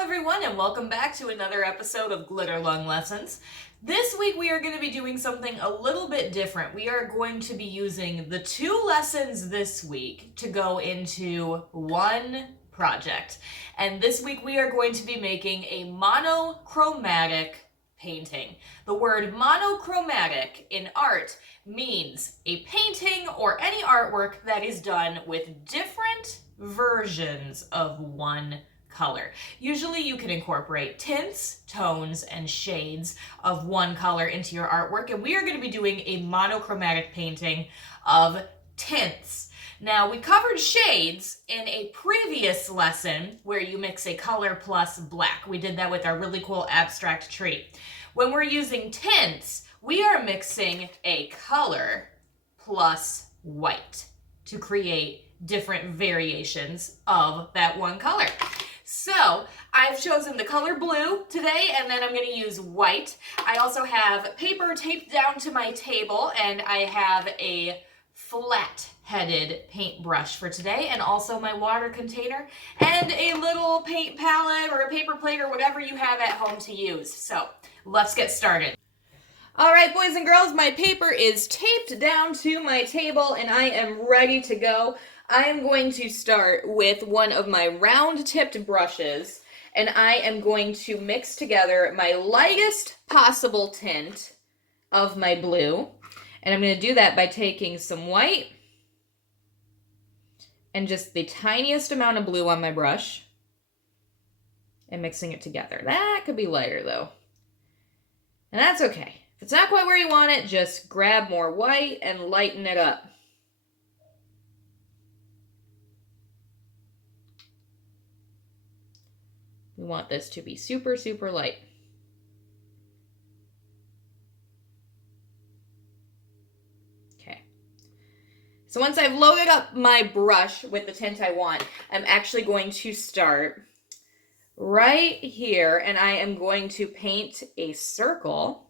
everyone, and welcome back to another episode of Glitterlunglessons. This week we are going to be doing something a little bit different. We are going to be using the 2 lessons this week to go into one project. And this week we are going to be making a monochromatic painting. The word monochromatic in art means a painting or any artwork that is done with different versions of one color. Usually you can incorporate tints, tones, and shades of one color into your artwork, and we are going to be doing a monochromatic painting of tints. Now, we covered shades in a previous lesson where you mix a color plus black. We did that with our really cool abstract tree. When we're using tints, we are mixing a color plus white to create different variations of that one color. So I've chosen the color blue today, and then I'm going to use white. I also have paper taped down to my table, and I have a flat-headed paintbrush for today, and also my water container, and a little paint palette or a paper plate or whatever you have at home to use. So let's get started. All right, boys and girls, my paper is taped down to my table, and I am ready to go. I am going to start with one of my round-tipped brushes, and I am going to mix together my lightest possible tint of my blue. And I'm going to do that by taking some white and just the tiniest amount of blue on my brush and mixing it together. That could be lighter, though. And that's okay. If it's not quite where you want it, just grab more white and lighten it up. We want this to be super, super light. Okay. So once I've loaded up my brush with the tint I want, I'm actually going to start right here, and I am going to paint a circle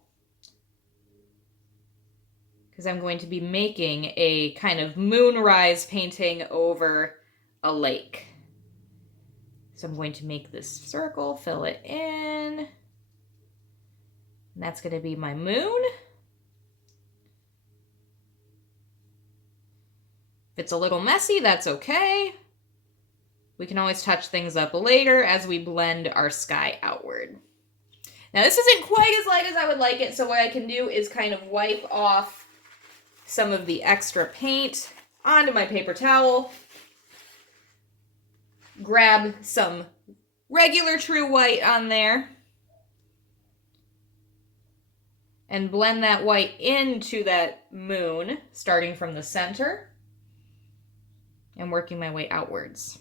because I'm going to be making a kind of moonrise painting over a lake. So I'm going to make this circle, fill it in, and that's going to be my moon. If it's a little messy, that's okay. We can always touch things up later as we blend our sky outward. Now this isn't quite as light as I would like it, so what I can do is kind of wipe off some of the extra paint onto my paper towel. Grab some regular true white on there and blend that white into that moon, starting from the center and working my way outwards.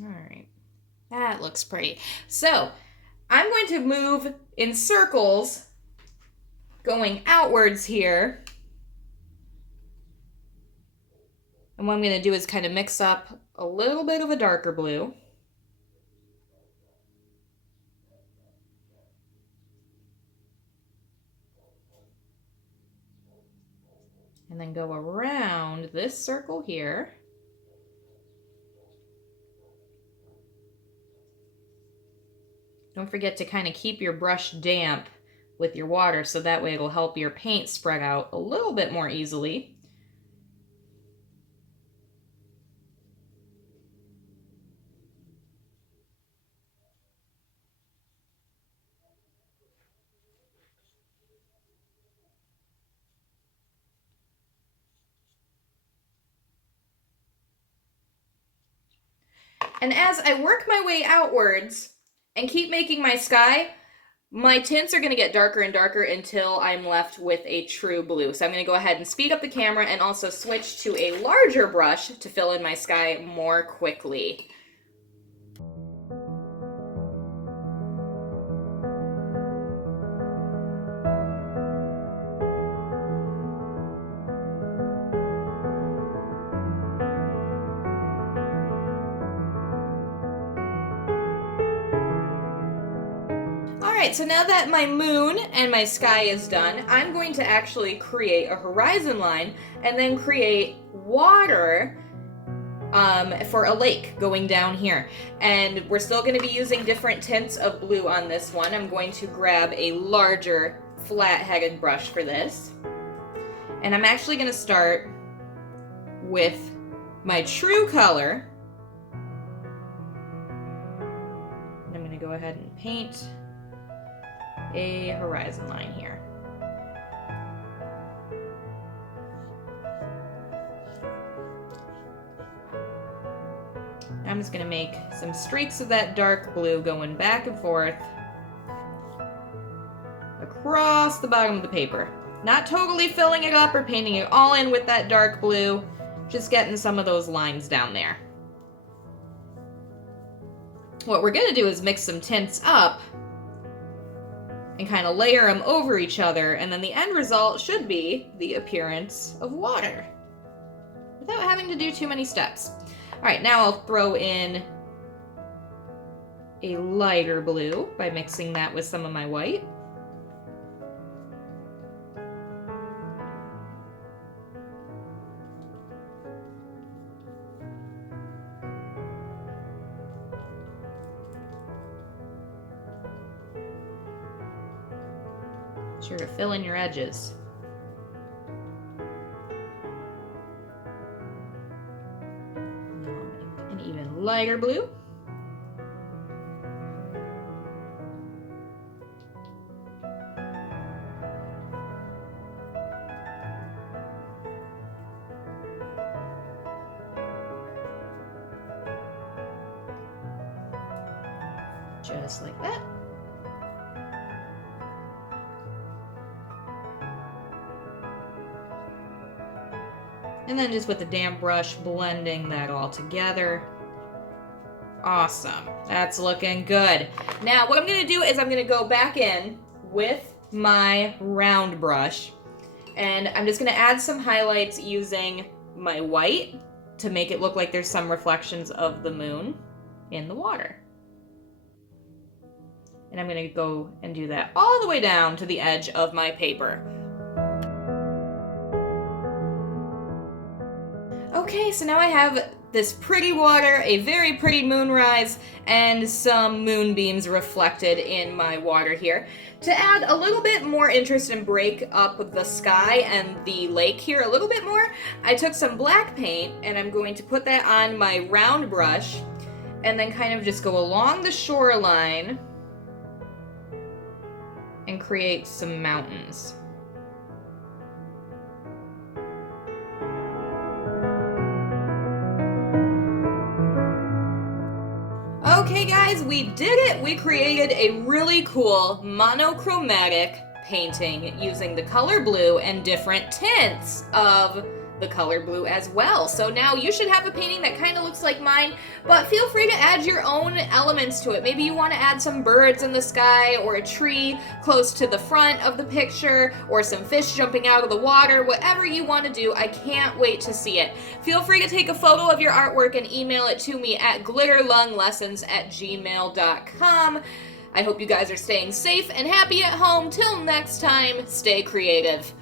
All right, that looks pretty. So I'm going to move in circles going outwards here. And what I'm going to do is kind of mix up a little bit of a darker blue. And then go around this circle here. Don't forget to kind of keep your brush damp with your water so that way it'll help your paint spread out a little bit more easily. And as I work my way outwards and keep making my sky, my tints are going to get darker and darker until I'm left with a true blue. So I'm going to go ahead and speed up the camera and also switch to a larger brush to fill in my sky more quickly. Alright, so now that my moon and my sky is done, I'm going to actually create a horizon line and then create water for a lake going down here. And we're still going to be using different tints of blue on this one. I'm going to grab a larger flat-headed brush for this. And I'm actually going to start with my true color. And I'm going to go ahead and paint a horizon line here. I'm just going to make some streaks of that dark blue going back and forth across the bottom of the paper. Not totally filling it up or painting it all in with that dark blue, just getting some of those lines down there. What we're going to do is mix some tints up and kind of layer them over each other, and then the end result should be the appearance of water without having to do too many steps. Alright, now I'll throw in a lighter blue by mixing that with some of my white. Sure to fill in your edges. An even lighter blue. Just like that. And then just with the damp brush, blending that all together. Awesome. That's looking good. Now, what I'm going to do is I'm going to go back in with my round brush. And I'm just going to add some highlights using my white to make it look like there's some reflections of the moon in the water. And I'm going to go and do that all the way down to the edge of my paper. Okay, so now I have this pretty water, a very pretty moonrise, and some moonbeams reflected in my water here. To add a little bit more interest and break up the sky and the lake here a little bit more, I took some black paint and I'm going to put that on my round brush and then kind of just go along the shoreline and create some mountains. Okay guys, we did it! We created a really cool monochromatic painting using the color blue and different tints of the color blue as well. So now you should have a painting that kind of looks like mine, but feel free to add your own elements to it. Maybe you want to add some birds in the sky, or a tree close to the front of the picture, or some fish jumping out of the water. Whatever you want to do, I can't wait to see it. Feel free to take a photo of your artwork and email it to me at glitterlunglessons@gmail.com. I hope you guys are staying safe and happy at home. Till next time, stay creative.